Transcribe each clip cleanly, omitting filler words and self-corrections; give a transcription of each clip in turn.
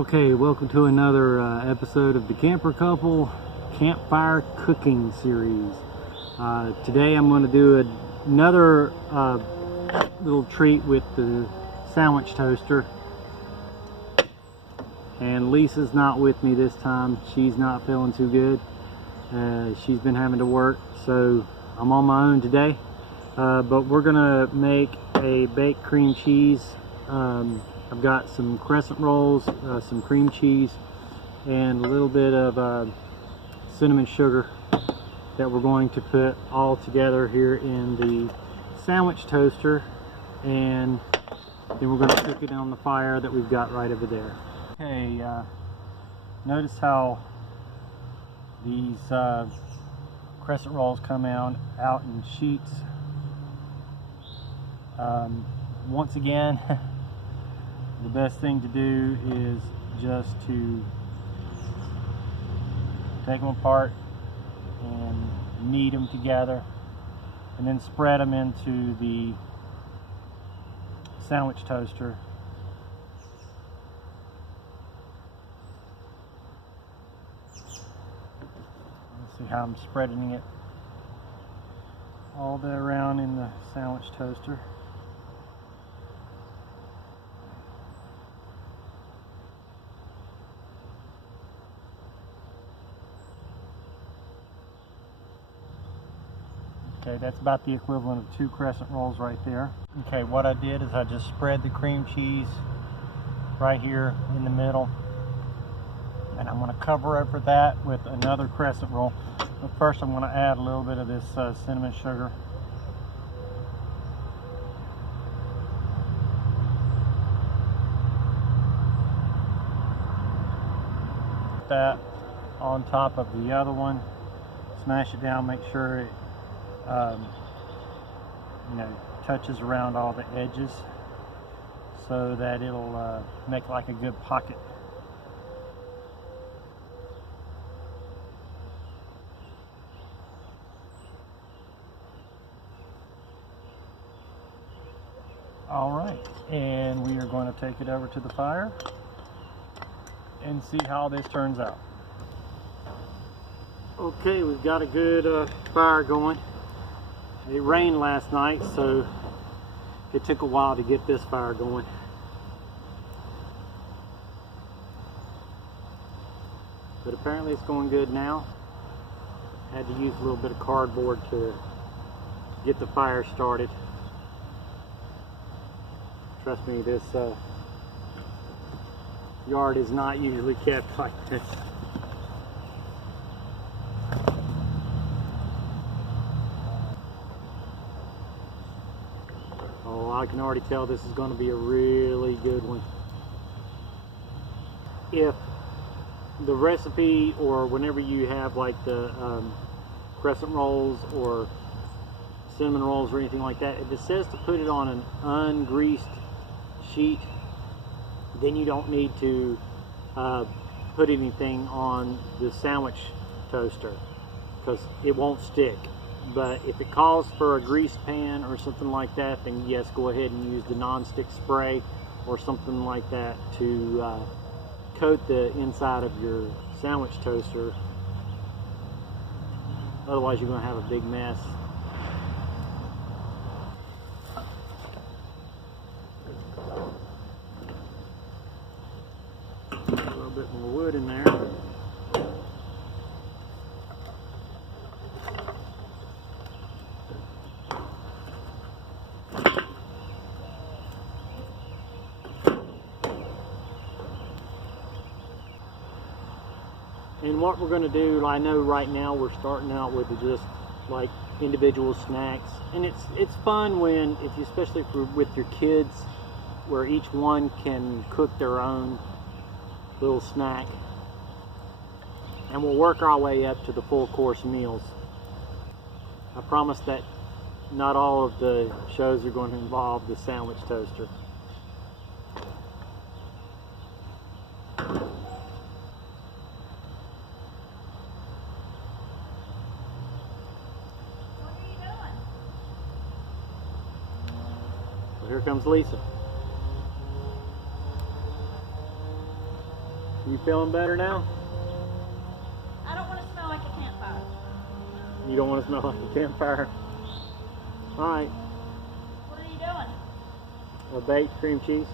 Okay, welcome to another episode of the Camper Couple Campfire Cooking Series. Today I'm going to do another little treat with the sandwich toaster. And Lisa's not with me this time. She's not feeling too good. She's been having to work, so I'm on my own today. But we're going to make a baked cream cheese. I've got some crescent rolls, some cream cheese, and a little bit of cinnamon sugar that we're going to put all together here in the sandwich toaster, and then we're going to cook it on the fire that we've got right over there. Okay, notice how these crescent rolls come out in sheets. Once again, the best thing to do is just to take them apart and knead them together and then spread them into the sandwich toaster. Let's see how I'm spreading it all the way around in the sandwich toaster. Okay, that's about the equivalent of 2 crescent rolls right there. Okay, what I did is I just spread the cream cheese right here in the middle, and I'm going to cover over that with another crescent roll. But first I'm going to add a little bit of this cinnamon sugar. Put that on top of the other one. Smash it down, make sure it touches around all the edges so that it'll make like a good pocket. All right, and we are going to take it over to the fire and see how this turns out. Okay, we've got a good fire going. It rained last night, so it took a while to get this fire going. But apparently it's going good now. Had to use a little bit of cardboard to get the fire started. Trust me, this yard is not usually kept like this. I can already tell this is going to be a really good one. If the recipe, or whenever you have like the crescent rolls or cinnamon rolls or anything like that, if it says to put it on an ungreased sheet, then you don't need to put anything on the sandwich toaster because it won't stick. But if it calls for a grease pan or something like that, then yes, go ahead and use the non-stick spray or something like that to coat the inside of your sandwich toaster. Otherwise you're going to have a big mess. A little bit more wood in there. And what we're going to do, I know right now we're starting out with just like individual snacks, and it's fun when, if you, especially with your kids, where each one can cook their own little snack, and we'll work our way up to the full course meals. I promise that not all of the shows are going to involve the sandwich toaster. Here comes Lisa. You feeling better now? I don't want to smell like a campfire. You don't want to smell like a campfire? Alright. What are you doing? A baked cream cheese.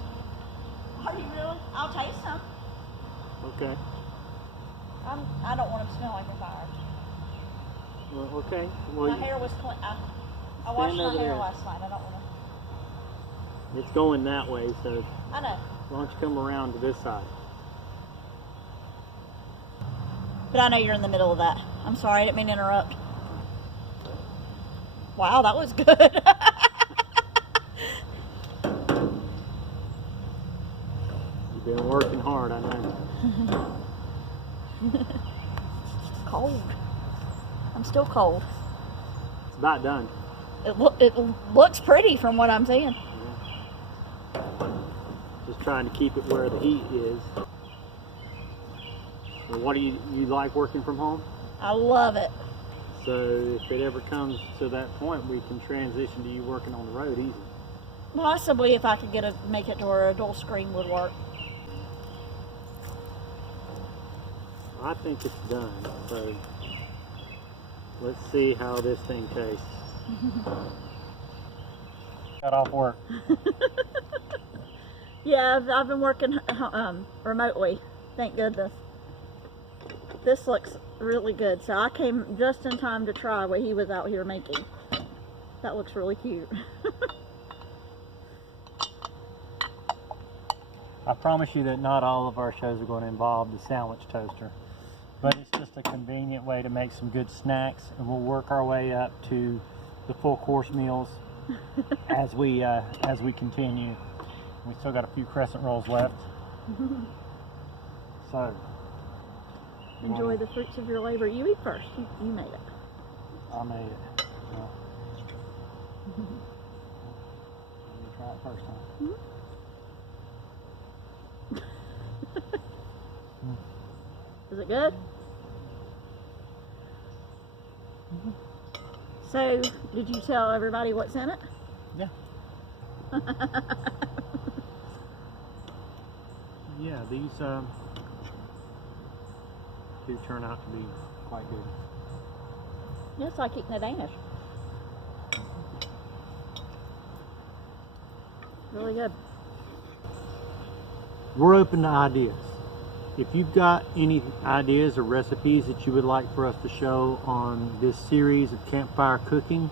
Are you really? I'll taste some. Okay. I don't want to smell like a fire. Well, okay. Well, My hair was clean. I washed my over hair there. last night. I don't want to. It's going that way, so I know. why don't you come around to this side? But I know you're in the middle of that. I'm sorry, I didn't mean to interrupt. Wow, that was good. You've been working hard, I know. Cold. I'm still cold. It's about done. It looks pretty from what I'm seeing. Yeah. Just trying to keep it where the heat is. So what do you like working from home? I love it. So if it ever comes to that point, we can transition to you working on the road easy. Possibly if I could make it to where a dual screen would work. I think it's done, so let's see how this thing tastes. Got off work. Yeah, I've been working remotely, thank goodness. This looks really good, so I came just in time to try what he was out here making. That looks really cute. I promise you that not all of our shows are going to involve the sandwich toaster, but it's just a convenient way to make some good snacks, and we'll work our way up to the full course meals as we continue. We still got a few crescent rolls left. So enjoy the fruits of your labor. You eat first. You made it. I made it. Well, let me try it first, huh? Is it good? So, did you tell everybody what's in it? Yeah. Yeah, these do turn out to be quite good. Yeah, it's like eating a Danish. Really good. We're open to ideas. If you've got any ideas or recipes that you would like for us to show on this series of Campfire Cooking,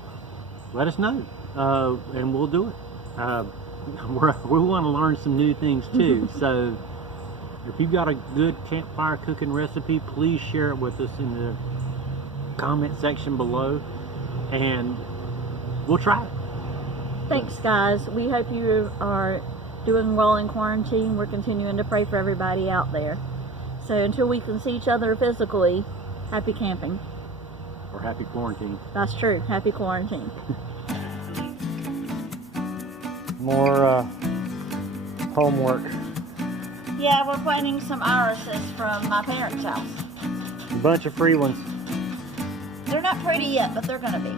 let us know, and we'll do it. We want to learn some new things too, so if you've got a good campfire cooking recipe, please share it with us in the comment section below, and we'll try it. Thanks, guys. We hope you are doing well in quarantine. We're continuing to pray for everybody out there. So until we can see each other physically, happy camping. Or happy quarantine. That's true. Happy quarantine. More homework. Yeah, we're planting some irises from my parents' house. A bunch of free ones. They're not pretty yet, but they're gonna be.